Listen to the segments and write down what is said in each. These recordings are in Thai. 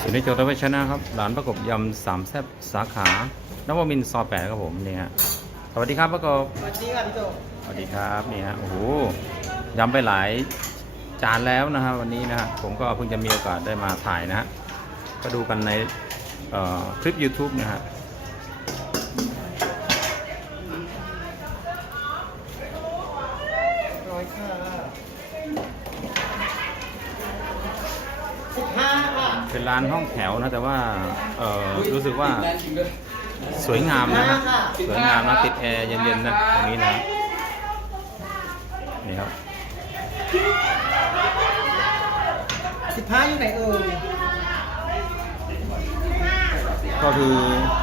สวัสดีโจทย์วิชนะครับร้านประกบยำสามแซ่บสาขานวมินทร์ซอยแปดครับผมนี่ฮะสวัสดีครับประกบสวัสดีครับพี่โจสวัสดีครับนี่ฮะโอ้โหยำไปหลายจานแล้วนะฮะวันนี้นะฮะผมก็เพิ่งจะมีโอกาสได้มาถ่ายนะฮะก็ดูกันในเอ่อคลิป YouTube นะฮะ ร้อยค่ะสิบห้าค่ะ เป็น ร้านห้องแถวนะ แต่ว่าเอ่อรู้สึกว่าสวยงามนะฮะสวยงามนะติดแอร์เย็นๆนะตรงนี้นะนี่ครับสิบห้าอยู่ไหนเอ่ยก็คือ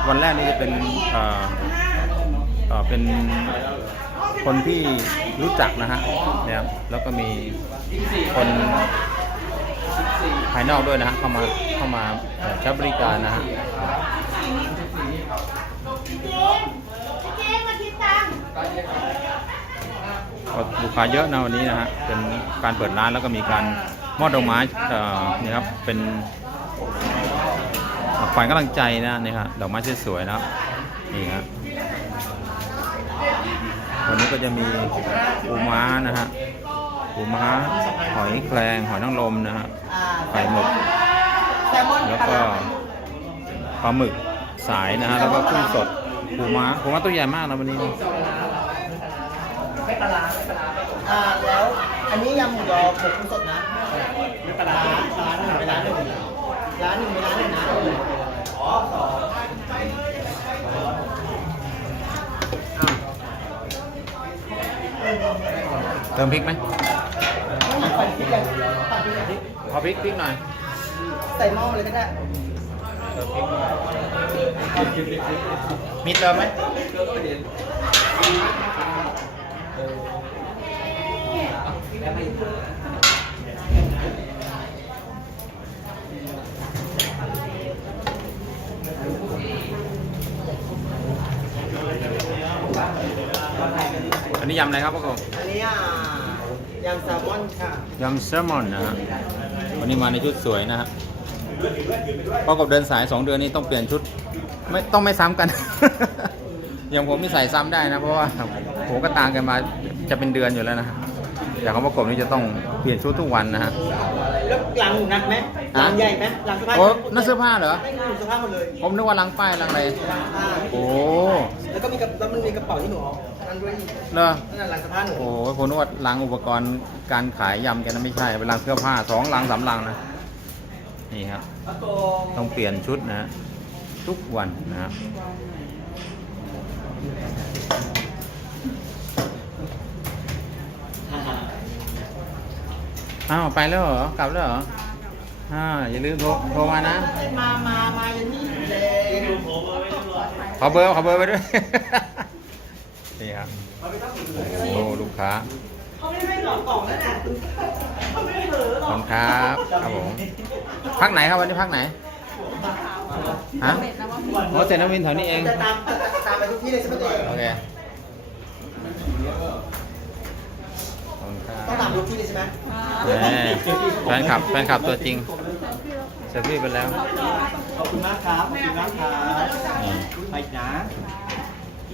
วันแรกนี่จะเป็นเอ่อเอ่อเป็นคนที่รู้จักนะฮะเนี่ยครับแล้วก็มีคนภายนอกด้วยนะฮะเข้ามาเข้ามาเอ่อใช้บริการนะฮะลูกค้าเยอะนะวันนี้นะฮะเป็นการเปิดร้านแล้วก็มีการมอบดอกไม้อ่อนี่ครับเป็นขวัญกำลังใจนะนี่ครับดอกไม้สวยๆนะนี่ครับวันนี้ก็จะมีปูม้านะฮะ ปูม้าหอยแครงหอยนางรมนะฮะอ่าไข่หมึกแซลมอนแล้วก็ปลาหมึกสายนะฮะแล้วก็กุ้งสดปูม้าปูม้าตัวใหญ่มากนะวันนี้ไม่ปลาร้าไม่ปลาร้าอ่าแล้วอันนี้ยำหมูยอผงกุ้งสดนะไม่ปลาร้าร้านหนึ่งไปร้านหนึ่งร้านหนึ่งไปร้านหนึ่งนะอ๋อสองเติมพริกไหม ปั่นพริกกันปั่นพริกกันขอพริกพริกหน่อยใส่หม้อเลยก็ได้เติมพริกหน่อยมีเติมไหมอันนี้ยำอะไรครับพ่อกบอันนี้อะ ยำแซลมอนค่ะยำแซลมอนนะฮะวันนี้มาในชุดสวยนะฮะพ่อกบเดินสาย 2 เดือนนี้ต้องเปลี่ยนชุด ไม่ต้องไม่ซ้ำกัน อย่างผมนี่ใส่ซ้ำได้นะ เพราะว่าผมก็ตามกันมาจะเป็นเดือนอยู่แล้วนะฮะแต่ของพ่อกบนี่จะต้องเปลี่ยนชุดทุกวันนะฮะ แล้วลังหนูหนักไหมฮะลังใหญ่ไหมลังเสื้อผ้าโอ้นั่นเสื้อผ้าเหรอ ไม่หนูเสื้อผ้าหมดเลยผมนึกว่าลังป้ายลังอะไรลังผ้าโอ้ แล้วก็มีกระแล้วมันมีกระเป๋าที่หนูเอา นั่นด้วยอีกเลอนั่นนะลังเสื้อผ้าหนูโอ้ผมนึกว่าลังอุปกรณ์การขายยำแกนั้นไม่ใช่เป็นลังเสื้อผ้าสองลังสามลังนะนี่ครับต้องเปลี่ยนชุดนะฮะทุกวันนะครับอ้าวไปแล้วเหรอกลับแล้วเหรออ่าอย่าลืมโทรโทรมานะมามามาอย่างนี้เลยขอเบอร์ขอเบอร์ไปด้วยนี่ครับ โอ้ลูกค้าเขาไม่ให้หลอกกล่องแล้วนะเขาไม่ให้เหลือหรขออกบคุณครับครับผมพักไหนครับวันนี้พักไหนฮะโอ้เซนวินแถวนี้เองจะตามตามไปทุกที่เลยใช่ไหมตัวเองโอเคขอบคุณครัต้องตามบทุกที่เลยใช่ไหมแหมแฟนคลับแฟนคลับตัวจริงเซฟฟี่ไปแล้วขอบคุณมากครับ ขอบคุณมากครับนี่ไปนะ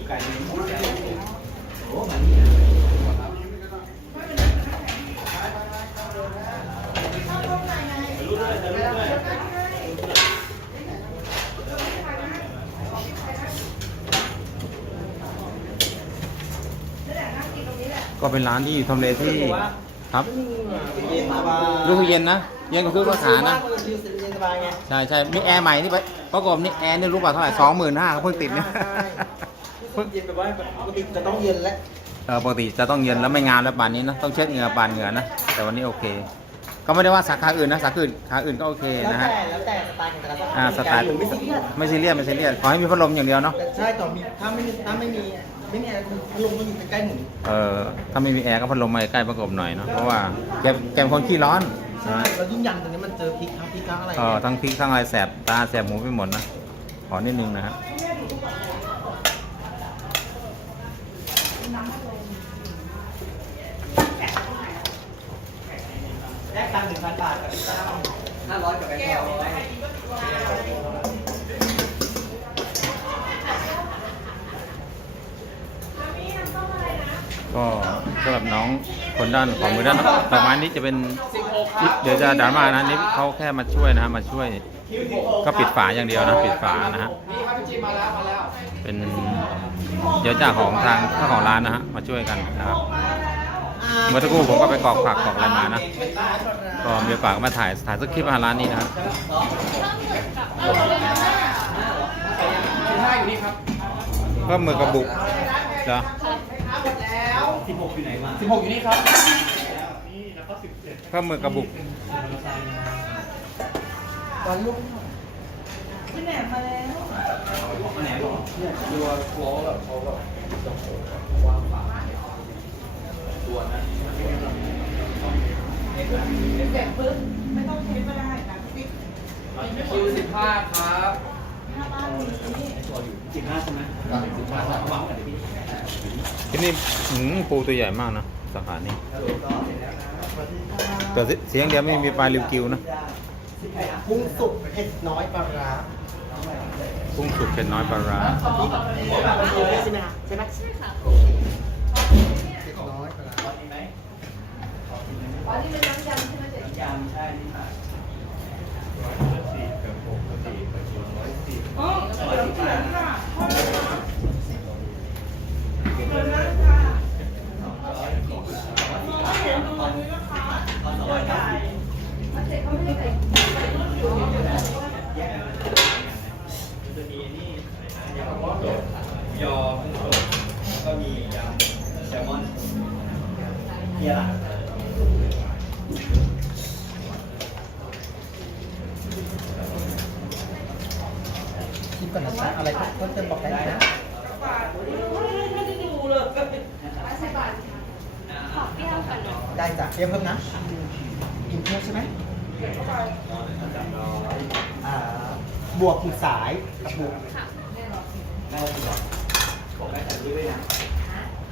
ไก่โอ้มา ก็เป็นร้านที่อยู่ทำเลที่ครับรู้เย็นนะ เย็นกว่าคือภาษานะเย็นาใช่ใช่มีแอร์ใหม่นี่ไปประกอบนี่แอร์นี่รู้ป่ะเท่าไหร่สองหมื่นห้าเพิ่งติดเนี่ย เพิ่งเย็นแบบว่าปกติจะต้องเย็นแล้วเออปกติจะต้องเย็นแล้วไม่งามแล้วป่านนี้นะต้องเช็ดเหงื่อปานเหงื่อนะแต่วันนี้โอเค ก็ไม่ได้ว่าสาขาอื่นนะสาขาอื่นขาอื่นก็โอเคแล้วนะแต่ฮะแล้วแต่สไตล์ของแต่ละสถานอ่าสไตล์หนูไม่ซีเรียสไม่ซีเรียสไม่ซีเรียสขอให้มีพัดลมอย่างเดียวเนาะแต่ใช่ต่อมีถ้าไม่มีถ้าไม่มีไม่มีอะไรพัดลมก็อยู่ใกล้ๆหนูเออถ้าไม่มีแอร์ก็พัดลมมาใกล้ประกบหน่อยเนาะเพราะว่าแกแกเป็นคนขี้ร้อนใช่แล้วยิ่งยำตรงนี้มันเจอพริกทั้งพริกทั้งอะไรเออทั้งพริกทั้งอะไรแสบตาแสบหูไปหมดนะขอนิดนึงนะฮะ แลกตังค์หนึ่งพันบาทกับเจ้าห้าร้อยกับแบงค์ร้อยก็สำหรับน้องคนด้านของมือด้านดอกไม้นี้จะเป็นเดี๋ยวจะดราม่านะนี่เขาแค่มาช่วยนะฮะมาช่วยก็ปิดฝาอย่างเดียวนะ ปิดฝานะฮะ นี่ครับพี่จีมาแล้วมาแล้ว เป็น เดี๋ยวจากของทางเจ้าของร้านนะฮะมาช่วยกันนะครับเมื่อสักครู่ผมก็ไปกรอกผักกรอกอะไรมานะก็มีโอกาสก็มาถ่ายถ่ายสักคลิปมาร้านนี้นะครับสิบห้าอยู่นี่ครับก็มือกระบุกจ้ะสิบหกอยู่ไหนมาสิบหกอยู่นี่ครับก็มือกระบุกตอนลูก พี่แหนมมาแล้วไหนบอเนี่ยตัวตัวแบบเขาแบบเด็กปึ๊บไม่ต้องเทสก็ได้นะปิ๊บคิวสิบห้าครับห้าบ้านนี้สิบห้าใช่ไหมสิบห้าสามวังกันพี่ที่นี่ปูตัวใหญ่มากนะสาขานี้แต่เสียงเดียวไม่มีปลาลิวกิวนะกุ้งสุกเผ็ดน้อยปลาร้า กุ้งสุกเผ็ดน้อยปลาร้าใช่ไหมใช่ไหมใช่ค่ะเผ็ดน้อยปลาร้าอ๋อนี่เป็นน้ำยำใช่ไหมเจ๊ยำใช่นี่ค่ะอ๋อเดี๋ยวเขียนค่ะพ่อค่ะเดินหน้าค่ะพ่อเห็นตรงนี้นะคะเดินได้อาเจ๊เขาไม่ได้ใส่ ยอก็มียำแซลมอนเฮียล่ะคิดก่อนนะจ๊ะอะไรเพิ่มเติมบอกได้นะบาทไม่ได้ดูเลยได้จ้ะเตรียมเพิ่มนะกินเพิ่มใช่ไหมอ่าบวกหมึกสายกับบวก ได้หรอ บอกได้แต่ด้วยนะ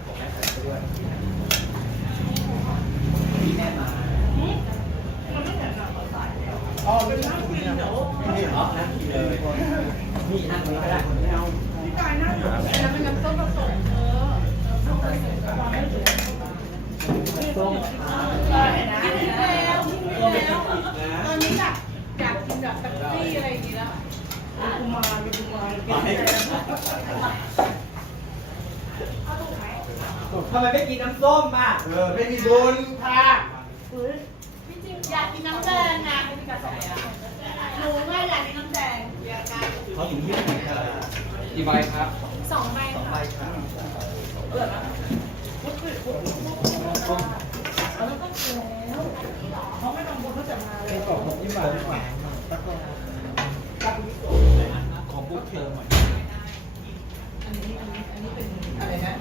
บอกได้แต่ด้วยพี่แม่มาอ๋อไม่ได้กินเนี่ยนี่เหรอนั่งกินเลยนี่นั่งนี้ก็ได้ไม่เอาพี่กายน่าสนใจนะเป็นน้ำส้มผสมเออส้มกินแล้วกินแล้วตอนนี้อยากอยากกินแบบแป๊บซี่อะไรอย่างงี้แล้วกุมารกุมารกินแล้ว ทำไมไม่กินน้ำส้มอะเออไม่มีบุญค่ะพี่จริงอยากกินน้ำแดงนะพี่กระแสอะหนูว่าอยากกินน้ำแดงเขาอยู่ที่ไหนกันกี่ใบครับสองใบสองใบค่ะครับแล้วก็กินแล้วเขาไม่ต้องบุญเขาจะมาเลเป็ยนกล่องหกยี่สิบบาทแหวนแล้วก็ของบุ๊กเทอมหน่อย อันนี้อันนี้อันนี้เป็นอะไรนะ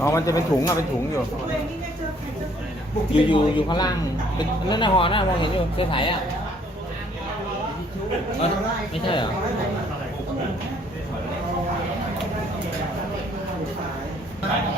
อ๋อ มันจะเป็นถุงอะเป็นถุงอยู่ตัวเองนี่ไม่เจอใครเจอใครอยู่อยู่อยู่ข้างล่าง เป็นนั่นนะหอนะมองเห็นอยู่ใสๆอะเอ้ยไม่ใช่เหรอเอา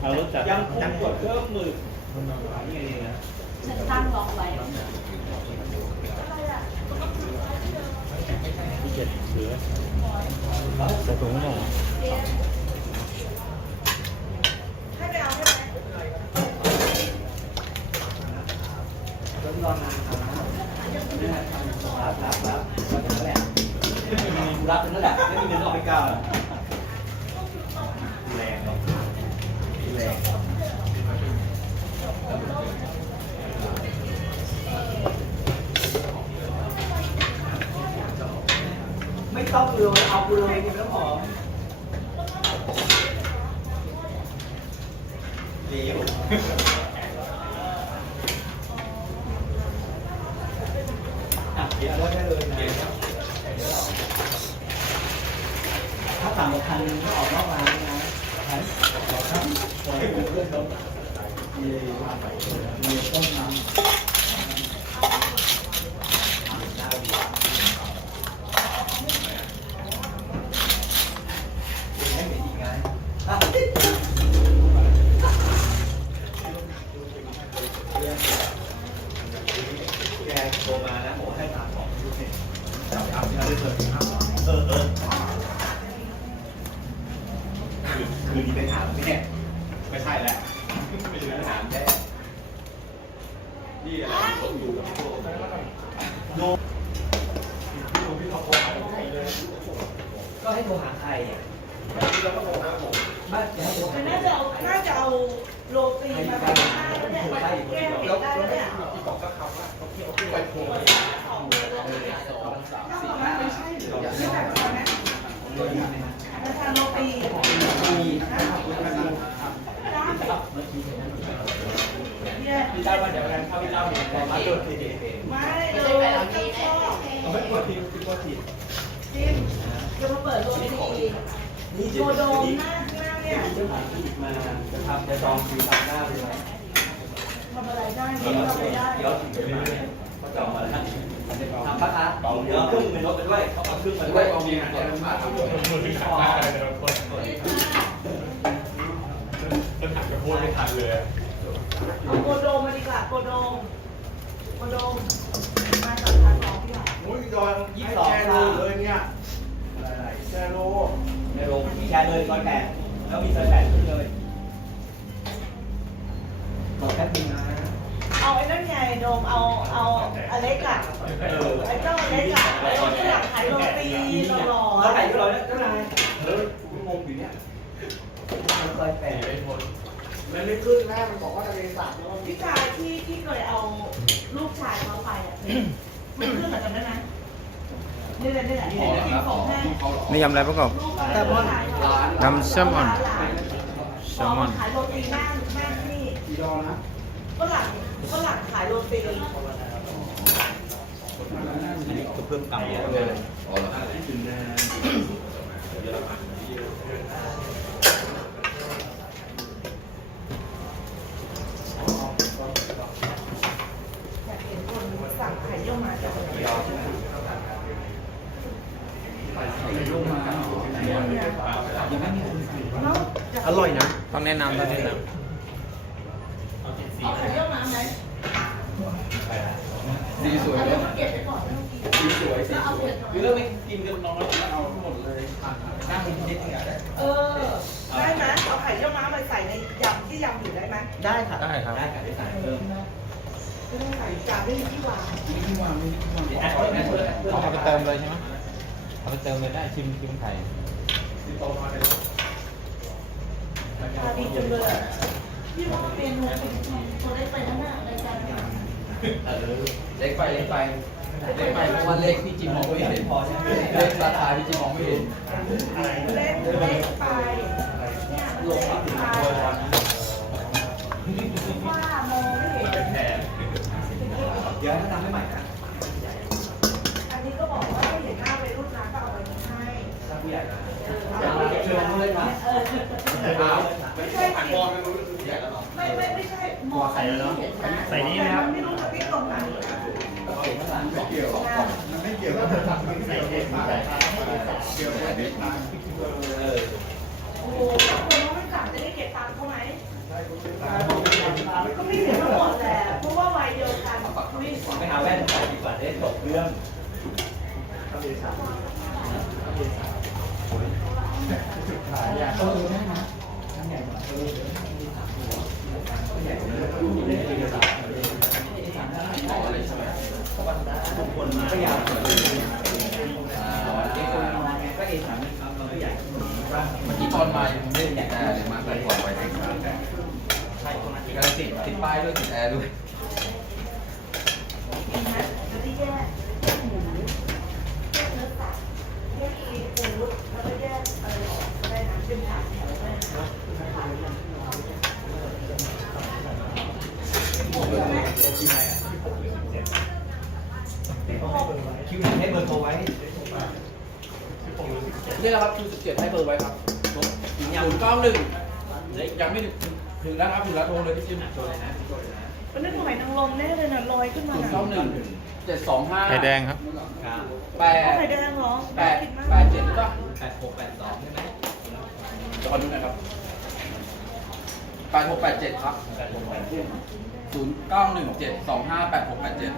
เอารถจัดยังจังกดเพิ่มหมึกฉันตั้งล็อกไว้แต่ถุงไม่หมด ไม่ต้องเลยเอากูเลยกินน้ำหอมเร็วอะเดี๋ยวเอาได้เลยนะถ้าต่ำกว่าพันนึงก็ออกนอกร้านนะพันออกครับปล่อยให้เพื่อนเขามีมีต้มน้ำ ให้เหมือนอีกไงอะแกโทรมานะบอกให้ตามของดูสิจับจับที่เราได้เปิดครับเออเออ คือคือนี่ไปถามแม่ไม่ใช่แล้วไม่ใช่ถามแม่นี่อะไรผมอยู่กับพวกโนก็ให้โทรหาใครอะบ้านจะให้โทรหามันน่าจะเอาน่าจะเอาโรตีมาเป็นข้าวแล้วเนี่ยแก้เผ็ดได้แล้วเนี่ยไม่ใช่หรือไม่ต่างกันนะแล้วทานโรตีเนี่ย พี่เจ้าว่าเดี๋ยวกันเข้าพี่เจ้าเนี่ยแต่มาโดนทีเดีไม่เลยต้องชอบเอาไม่กดทีไม่กดทีจริงจะมาเปิดโรตีนี่โดโดมหน้าหน้าเนี่ยจะผ่านมาจะทำจะจองคิวทำหน้าเลยไหมทำอะไรได้ทำอะไรได้เดี๋ยวถึงจะมา เขาจองมาแล้วทำปะคะเดี๋ยวเครื่องเป็นรถไปด้วยเขาเอาเครื่องมาด้วยเอามีเดี๋ยวมาทำด้วยจะถักกระโพดไม่ทันเอาโกโดมมาดีกว่าโกโดมโกโดมมาจากทางสองที่หลังโอ้ยยอนยี่สิบสองเลยเนี่ยแชร์โลในโรงมีแชร์เลยซอยแปดแล้วมีซอยแปดขึ้นเลยบอกแค่ปีนะ เอาไอ้นั่นไงโดมเอาเอาอเล็กอะไอ้เจ้าอเล็กอะไอ้ที่อยากขายโรตีหล่อเราๆไก่อะก็เราเนี่ยเจ้านายเออกูงงอยู่เนี่ยซอยแปดมันไม่ขึ้นแม่มันบอกว่าทะเลสาบแล้วพี่ชายที่ที่เคยเอาลูกชายเขาไปอะมันขึ้นเหมือนกันได้ไหมนี่แหละนี่แหละกินของแม่นี่ยำอะไรประกอบลูกแต่ว่าขายำแซลมอนแซลมอนขายโรตีหน้าหน้าที่ กี่ดอนะ ฝรั่งฝรั่งขายโรตีอันนี้ก็เพิ่มตังค์เยอะเลยอ๋อเหรอที่ถึงนะอยากเห็นคนสั่งไข่เยี่ยวมาจากไหนอร่อยนะ ต้องแนะนำต้องแนะนเอาไข่เยี่ยวมาไหม สีสวยเลยองเก็บไปก่อนไม่อกินสีสวยสีแล้วเอาสวเผ็ยดหน่อยคือเราไม่กินกันน้อยเอาหมดเลยนั่งกินนิดนึงอะเออ ได้ไหมเอาไข่เยี่ยวม้ามาใส่ในยำที่ยำอยู่ได้ไหมได้ค่ะ ได้ครับ ได้ค่ะได้ใส่เพิ่มไม่ต้องใส่จานไม่มีที่วางเอาไปเติมเลยใช่ไหมเอาไปเติมเลยได้ชิมชิมไข่ตาดีจังเลย พี่ว่าเมนูเป็นตัวเล็กไปนั่นน่ะรายการเล็กไปเล็กไปเล็กไปเพราะว่าเล็กพี่จิมมองไม่เห็นพอใช่ไหมเล็กราคาพี่จิมมองไม่เห็นเล็กเล็กไปเนี่ยมันเล็กไปว่ามองไม่เห็นเดี๋ยวถ้าทำให้ใหม่นะ อันนี้ก็บอกว่าให้เห็นหน้าวัยรุ่นนะก็เอาไปให้ ถ้า ผู้ใหญ่นะเชิญเขาเลยครับเออไม่ใช่สิไม่ไม่ไม่ใช่มอใส่แล้วเนาะใส่นี่นะครับไม่รู้จะพลิกตรงไหนไม่เกี่ยวมันไม่เกี่ยวกับใส่เด็กมาเกี่ยวกับเด็กมาเออโอ้โหคนน้องไม่กลับจะได้เก็บตังค์เขาไหมก็ไม่เห็นทั้งหมดแหละเพราะว่าวัยเดียวกันวิ่งไม่หาแว่นใส่ดีกว่าได้จบเรื่อง มื่กี้นมาไม่ได้ติดแอร์มาไปติดติดติดป้ายด้วยติดแอร์ด้วย ไข่แดงครับแปดไข่แดงเหรอแปดกินมากแปดเจ็ดก็แปดหกแปดสองใช่ไหมจะขอดูหน่อยครับแปดหกแปดเจ็ดครับศูนย์เก้าหนึ่งเจ็ดสองห้าแปดหกแปดเจ็ด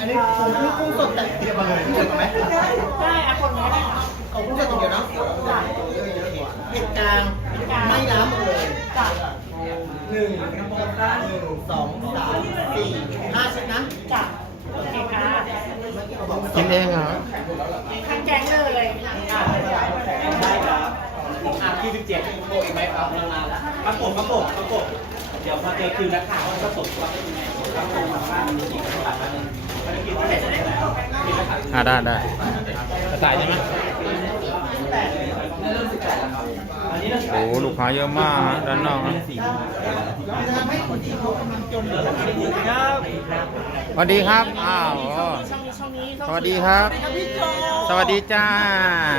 อันนี้ผมนี่กุ้งสดแต่เดียวกันเลยกุ้งสดไหมได้อะคนนี้ได้เอากุ้งสดอย่างเดียวนะเห็ดกลางไม่ล้ำเลยจ้ะหนึ่งหนึ่งสองสามสี่ห้าชิ้นนะจ้ะโอเคค่ะกินเองเหรอทั้งแกงเลยได้ครับอะที่สิบเจ็ดโบอีกไหมครับนานๆแล้วประกบประกบประกบเดี๋ยวพอเจอคิวนักข่าวก็ส่งตัวไปยังไงครับผมมาบ้านมีกี่คนตัดมาหนึ่งภารกิจที่ไหนจะได้อ่าได้ได้จะใส่ใช่ไหมนี่เริ่มสิบแปดแล้วครับอันนี้เรา โอ้ลูกค้าเยอะมากฮะด้านนอกฮะทำให้คนที่เขากำลังจนหรือว่าดีครับสวัสดีครับอ้าวช่องนี้ช่องนี้สวัสดีครับพี่โจสวัสดีจ้า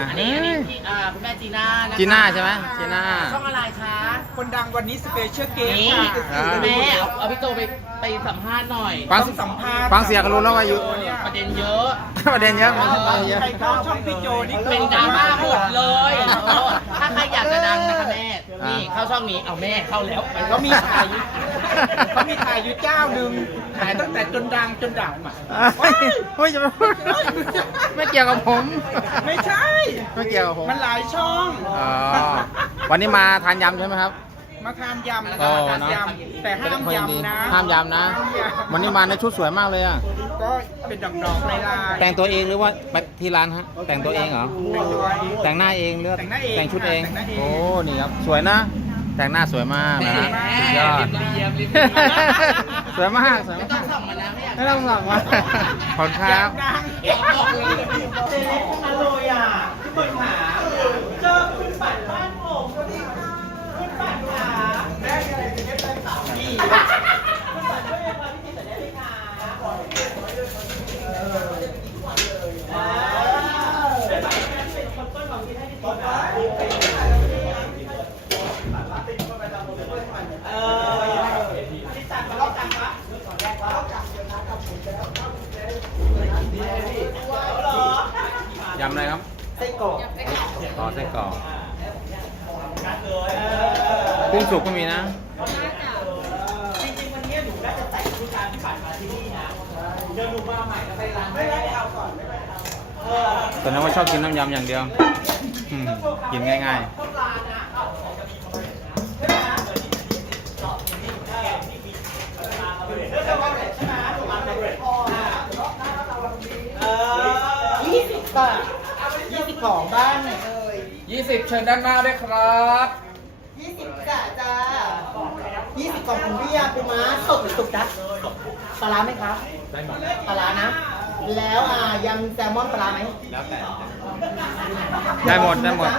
อันนี้อันนี้พี่อ่าคุณแม่จีน่านะคะจีน่าใช่ไหมจีน่า ช่องอะไรคะคนดังวันนี้สเปเชียลเกสนี่อ่าคุณแม่เอาเอาพี่โจไป ไปสัมภาษณ์หน่อยฟังสัมภาษณ์ฟังเสียงก็รู้แล้วว่าอยู่ประเด็นเยอะประเด็นเยอะประเด็นเยอะใครเข้าช่องพี่โจนี่เป็นดราม่าหมดเลยเออถ้าใครอยากจะดังนะคะแม่นี่เข้าช่องนี้เอาแม่เข้าแล้วไปเขามีถ่ายอยู่เขามีถ่ายอยู่เจ้าหนึ่งถ่ายตั้งแต่จนดังจนดังอะเฮ้ยเฮ้ยจะไปพูดไม่เกี่ยวกับผม ไม่ใช่ ไม่เกี่ยวกับผมมันหลายช่อง อ๋อ วันนี้มาทานยำใช่ไหมครับ มาทานยำนะโอ้มาทานเนอะยำแต่ห้ามยำนะห้ามยำนะวันนี้มาในชุดสวยมากเลยอะก็เป็นดอกดอกๆลายลายแต่งตัวเองหรือว่าไปที่ร้านฮะ แต่งตัวเองเหรอ แต่งตัวเอง แต่งหน้าเองหรือแต่งหน้าเองแต่งชุดเองแต่งหน้าเอง โอ้ นี่ครับ สวยนะ แต่งหน้าสวยมากนะฮะสุดยอดเรียบเรียบสวยมาก สวยไม่มากต้องส่องมานะไม่อยาก ไม่ต้องหลังมาขอบคุณครับดัง บอกเลยเจเล็กทั้งนั้นเลยอะที่เปิดหา ยมาพิธีสัญญาเลยค่ะได้บัตรการเป็นคนต้นหวังที่ให้ที่ต้นนะเออที่จัดมาลอกจังปะลอกจังเดี๋ยวนะกับผมแล้วเหรอยำอะไรครับไส้กรอกต่อไส้กรอกกุ้งสุกก็มีนะ จริงๆวันนี้หนูน่าจะแต่งชุดการที่ผ่านมาที่นี่นะเดี๋ยวหนูมาใหม่ ก็ไปร้านไม่ได้เอาก่อนไม่ได้เอาเออแต่นั้นว่าชอบกินน้ำยำอย่างเดียวอืมกินง่ายต้องร้านนะเอาของจะมีเขาเลยนะใช่ไหมนะเดี๋ยวนี้เจาะที่นี่ได้ที่มีร้านเราเลยเรื่องว่าใช่ไหมถูกร้านเราเลยเออยี่สิบบาทยี่สิบของบ้านเลยยี่สิบเชิญด้านหน้าด้วยครับยี่สิบจ้าจ้ายี่สิบกล่องคุณพี่ยาปูม้าสดหรือสุกนะปลาร้าไหมครับได้หมดปลาร้านะ แล้วอ่ายำแซลมอนปลาร้าไหมแล้วแต่ๆได้หมดได้หมด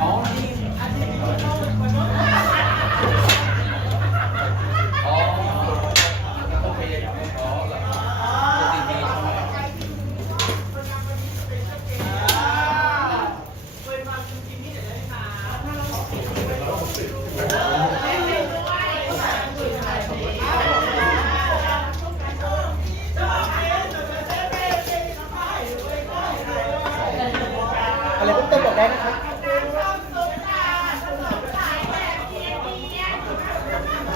อ๋ออ๋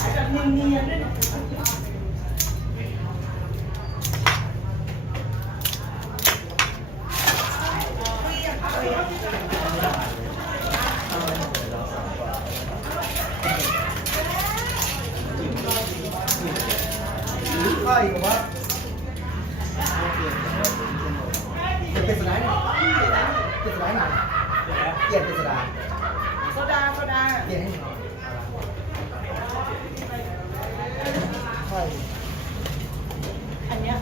เนียนๆด้วยนะก็อีกว่าเปลี่ยนเป็นสไลด์หน่อยเปลี่ยนสไลด์หน่อยเปลี่ยนเป็นสไลด์โซดาโซดาเปลี่ยนให้หน่อยใช่ อันเนี้ย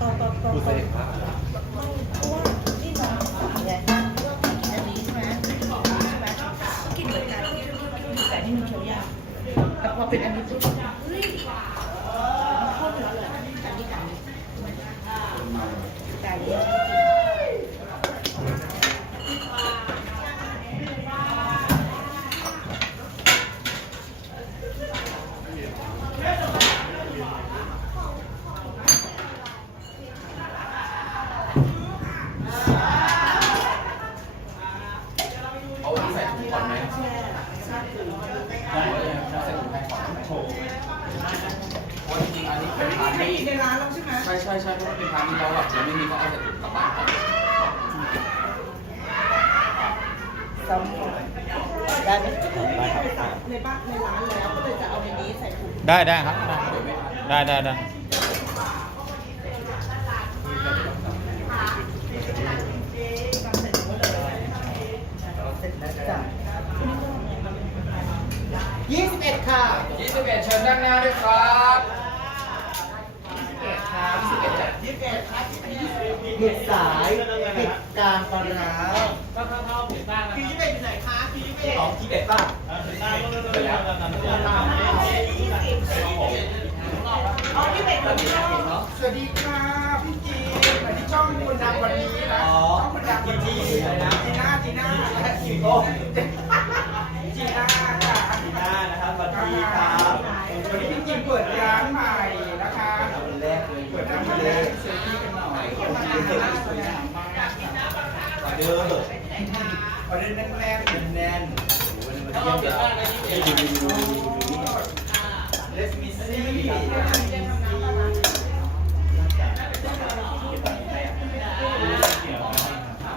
ต่อต่อต่อ ผู้เส ต่อ พครับ เพราะว่านี่น้องสามเนี่ยอันนี้ใช่ไหมใช่ไหมกินเหมือนกันแต่นี่มันเคี้ยวยากแต่พอเป็นอันนี้ปุ๊บเฮ้ยมันเข้าเนื้อเลยอันนี้ไก่ไก่เยอะ เอาที่ใส่ถุงก่อนไหมได้เลยใส่ถุงให้ก่อนโชว์เพราะจริงๆอันนี้เป็นร้าน ใคร ที่ อีกในร้านเราใช่ไหม ใช่ใช่ใช่เพราะว่าเป็นร้านที่เราแบบยังไม่มีก็เอาใส่ถุงกลับบ้านก่อน ซ้ำได้ไหม ไปสั่งในบ้านในร้านแล้วก็เลยจะเอาในนี้ใส่ถุง ได้ได้ครับ เดี๋ยวไม่ทัน ได้ได้ได้ เสร็จแล้วจ้ะยี่สิบเอ็ดค่ะ ยี่สิบเอ็ดเชิญด้านหน้าด้วยครับครับยี่สิบเอ็ดจ้ะยี่สิบเอ็ดครับผิดสายผิดกลางปลาร้าคือยี่สิบเอ็ดอยู่ไหนคะคือยี่สิบเอ็ดสองที่เด็ดป่ะเสร็จแล้วเอาที่เป็ดกับพี่น้องสวัสดีค่ะพี่จีนมาที่ช่องคุณดังวันนี้นะช่องคุณดังวันนี้นะจีน่าจีน่าและจีโก้จีน่าค่ะจีน่านะครับสวัสดีครับ วันนี้พี่จีนเปิดร้านใหม่นะคะวันแรกเลยเปิดร้านวันแรกเซอร์ฟี่กันหน่อยออเดอร์สวยงามมากออเดอร์ออเดอร์แน่นๆแน่นๆวันนี้มาเยี่ยมเราเลสมิซี่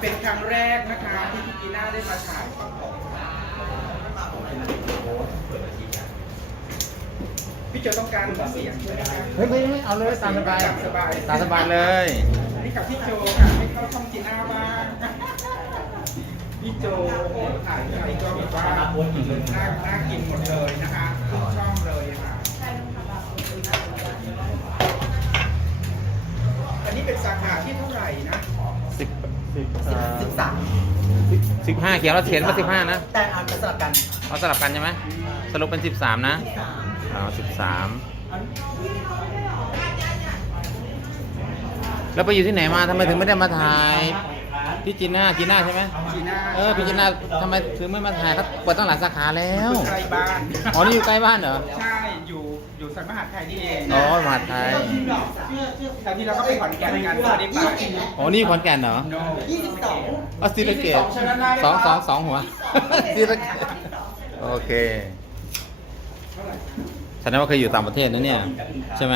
เป็นครั้งแรกนะคะที่พี่กีน่าได้มาถ่ายกับผมเป็นโพี่ โจต้องการเสียงใช่ไหมคะเฮ้ยไม่ไม่เอาเลยตามสบายตามสบายตามสบายเลยอันนี้กับพี่โจค่ะให้เข้าช่องจีน่าบ้างพี่โจถ่ายอะไรก็แบบว่าน่าน่ากินหมดเลยนะคะทุกช่องเลยค่ะอันนี้เป็นสาขาที่เท่าไหร่นะสิบสิบสิบสามสิบห้าเขียนเราเขียนว่าสิบห้านะแต่เอาจะสลับกันเอาสลับกันใช่ไหมสรุปเป็นสิบสามนะสามเอาสิบสามแล้วไปอยู่ที่ไหนมาทำไมถึงไม่ได้มาถ่ายพี่จีน่าจีน่าใช่ไหมจีน่าเออพี่จีน่าทำไมถึงไม่มาถ่ายเขาเปิดตั้งหลายสาขาแล้วอยู่ใกล้บ้านอ๋อนี่อยู่ใกล้บ้านเหรอใช่อยู่อยู่สังมหาดไทยนี่เองอ๋อมหาดไทยคราวที่เราก็ไปขอนแก่นกันไม่ได้ไปอ๋อนี่ขอนแก่นเหรอโนยี่สิบสองอ๋อซีสะเกตสองสองสองหัวซีสะเกตโอเคแส ดงว่าเคยอยู่ต่างประเทศนะเนี่ยใช่ไหม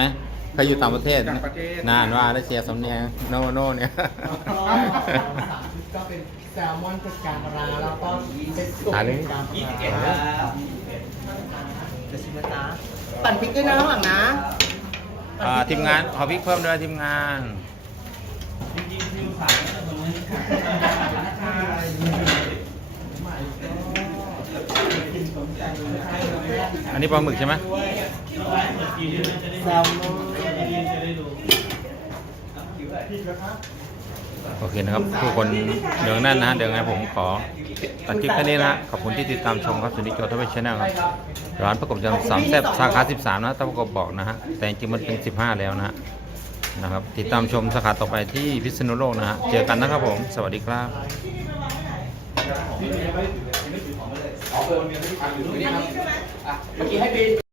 เคยอยู่ต่างประเทศ ต่างประเทศ นานว่าได้เชียร์สำเนียงโนโนเนี่ยก็เป็นแซลมอนเป็นกลางปลาร้าแล้วก็เป็นสุกหาเลยเป็นกลางปลาร้าจะชิมนะจ๊ะปั่นพริกด้วยนะข้างหลังนะอ่าทีมงานขอพริกเพิ่มด้วยทีมงานอั อันนี้ปลาหมึกใช่ไหมแซลมโอเคนะครับทุกคนเดินนั่นนะเดี๋ยนไงผมขอตัดคลิปแค่นี้นะขอบคุณที่ติดตามชมครับสุนิจโจทวิชแนลครับร้านประกบยำสามแซ่บสาขา 13 นะตามประกบบอกนะฮะแต่จริงมันเป็น 15 แล้วนะนะครับติดตามชมสาขาต่อไปที่พิษณุโลกนะฮะเจอกันนะครับผม สวัสดีครับเอาเบอร์เมีที่อยู่ตรงนี้ครับ 啊，我给海边